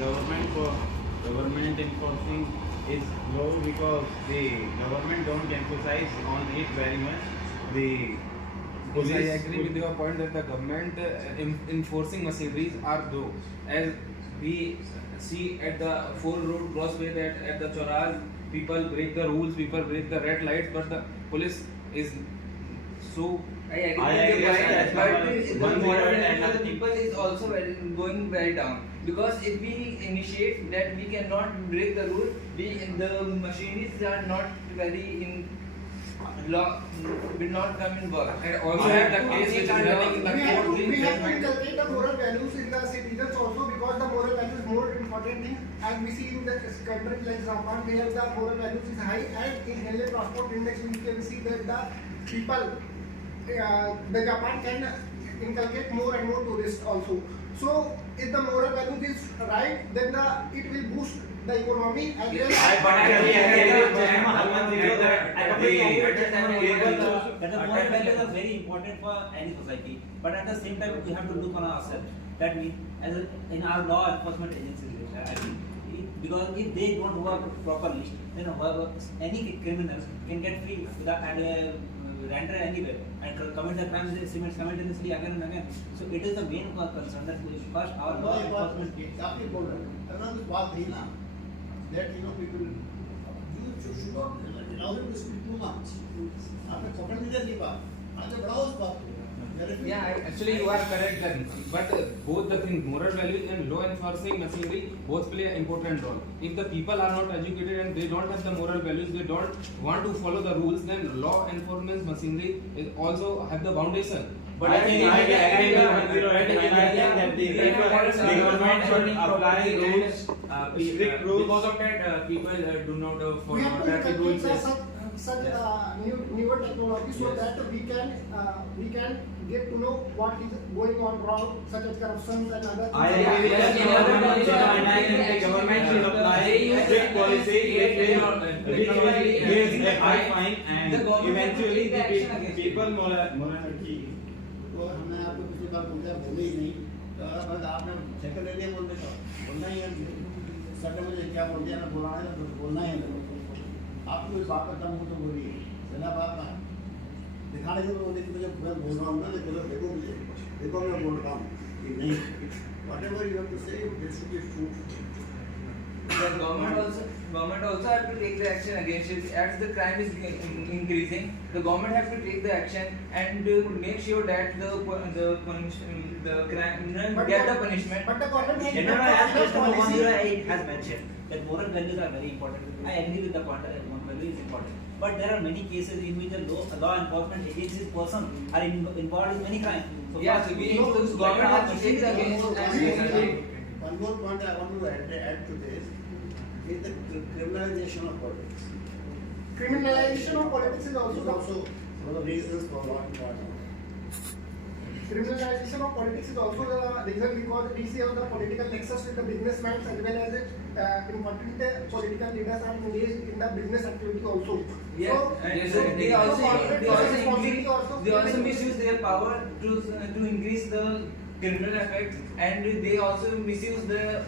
Government enforcing is low because the government don't emphasize on it very much. The Yes, I agree with your point that the government enforcing machineries are low. As we see at the four road crossway that at the chauras, people break the rules, people break the red lights, but the police is so. I agree I with agree, your that's point, why but the one moral word value and for the nothing. people is also going very down. Because if we initiate that we cannot break the rule, the machineries are not very in law, will not come in work. And also the case which is running in the We have court, to the judgment. inculcate the moral values in the citizens also, because the moral value is more important thing. And we see in the countries like Japan where the moral values is high, and in Helle Transport Index we can see that the people, the Japan can inculcate more and more tourists also. So if the moral value is right, then it will boost the economy as well. That the moral values are very important for any society, but at the same time we have to look on ourselves. That means, in our law enforcement agencies, because if they don't work properly, then any criminals can get free without enter anywhere and commit the crimes simultaneously again and again. So it is the main concern that first our law enforcement. That people, you should not allow them to speak too much. आपने पकड़ नहीं देती बात, आज बढ़ाओ उस बात को. Yeah, actually you are correct then. But both the things, moral values and law enforcing machinery, both play an important role. If the people are not educated and they don't have the moral values, they don't want to follow the rules, then law enforcement machinery is also have the foundation. But I think I agree with 108 that the government should apply rules, strict rules. Because of that, people do not We follow have to traffic rules. inculcate such newer technology so that we can get to know what is going on wrong, such as corruption and other things. I agree with that. And I think the government should apply strict policy which gives a high fine and eventually the people morality. तो हमने आपको पिछली बार बोले ही नहीं, तो अगर आपने second ले लिया बोलते तो बोलना ही है. सर मुझे क्या बोल दिया ना बोलना है तो बोलना ही है. आपको इस बात करता हूँ तो बोलिए, बिना बात ना दिखाने के बोलते कि मुझे मैं बोल रहा हूँ ना, तो देखो मुझे, देखो मैं बोल रहा हूँ कि नहीं. Whatever you have to say, there should be truth. The government also have to take the action against it. As the crime is increasing, the government have to take the action and make sure that the criminal get the punishment. But the government has General not as the policy. 108 has mentioned that moral values are very important. I agree with the point that moral value is important. But there are many cases in which the law enforcement agencies person are involved in many crimes. So Yeah, first so we need to government has to take the against. One more point I want to add to this is the criminalization of politics. Criminalization of politics is This is also also one of the reasons for what we are doing. criminalization of politics is also the reason, because we see how the political nexus with the businessmen as well as important political leaders are engaged in the business activity also. Yes, So, and so they responsibility also misuse their power to increase the criminal effects, and they also misuse their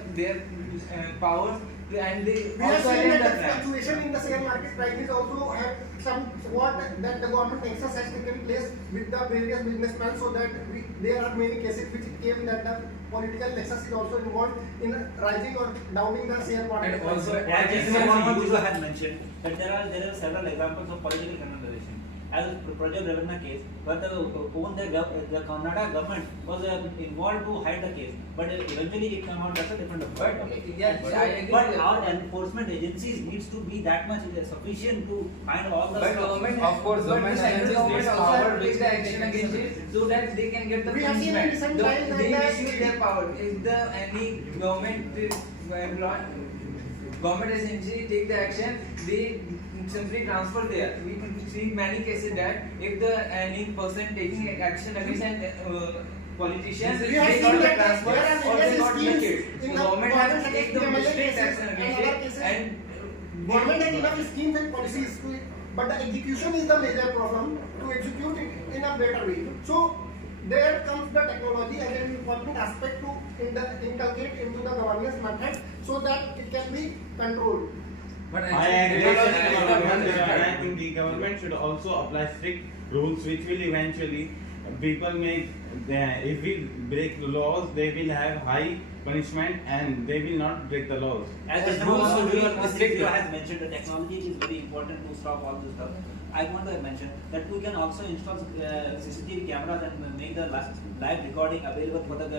powers, and they we have also seen attend the that the crime. fluctuation in the share market prices also have somewhat that the government nexus has taken place with the various businessmen, so that there are many cases which came that the political nexus is also involved in rising or downing the share market. And also, as Mr. Mohammed Yusuf has mentioned that there are several examples of political criminalization. As Project Ravana case, where the Karnataka government was involved to hide the case, but eventually it came out as a different But yes, I agree. But with our that. enforcement agencies needs to be that much sufficient to find all the But stuff. government, Of course, but government the central agencies government needs also power have to which take the can action take against action. it, so that they can get the We have seen in punishment. recent The- times that They the- misuse their power. If any government agency take the action, they simply transfer there. We can see many cases that if any person taking action against an politician, We they have got seen the that transfer there are or they various got schemes elected. in So the government has to government take the MLA strict cases action and against other it, cases. and Government has enough schemes and policies to it, but the execution is the major problem to execute it in a better way. So there comes the technology as an important aspect to inculcate into the governance method so that it can be controlled. But I agree with technology the is not government, very and I difficult. think the government should also apply strict rules which will eventually people may if we break the laws they will have high punishment and they will not break the laws. As Yes, the rules rules should be Mr. strict. Giro has mentioned, the technology is very important to stop all this stuff. I want to mention that we can also install CCTV cameras and make the live recording available for the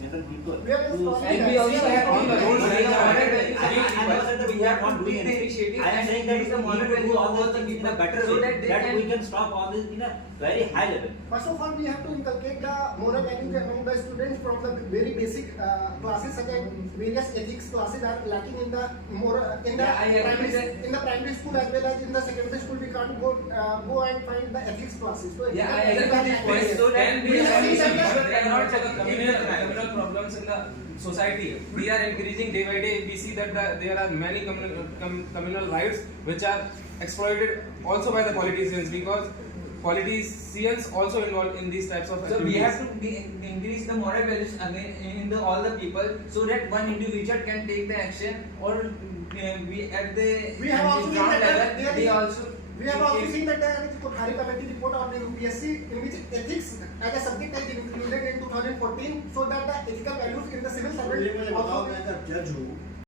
general people. We are to- installing And we also have on the roads, we we have have- moral values. I never said that we are not doing take the anything. initiative I am and saying that increase the we moral need to value do all of these the things in a people better so way, that they that can- we can stop all this in a very high level. First of all, we have to inculcate the moral values among the students from the very basic classes, such as various ethics classes are lacking in the moral Yeah, I agree that- in the primary school as well as in the secondary school. We can't go and find the ethics classes. So Yeah, I ethical agree with this point. values- So that Can be we a have solution, seen that- but they are not the communal problems in the society. We are increasing day by day. We see that there are many communal rights which are exploited also by the politicians because politicians also involved in these types of So activities. we have to increase the moral values again in the all the people so that one individual can take the action or we at the We have also seen ground that level there they is- also We have also seen that there is a Kothari committee report of the UPSC in which ethics as a subject is included in 2014 so that the ethical values in the civil ये मुझे servant बताओ, also मैं अगर जज हूँ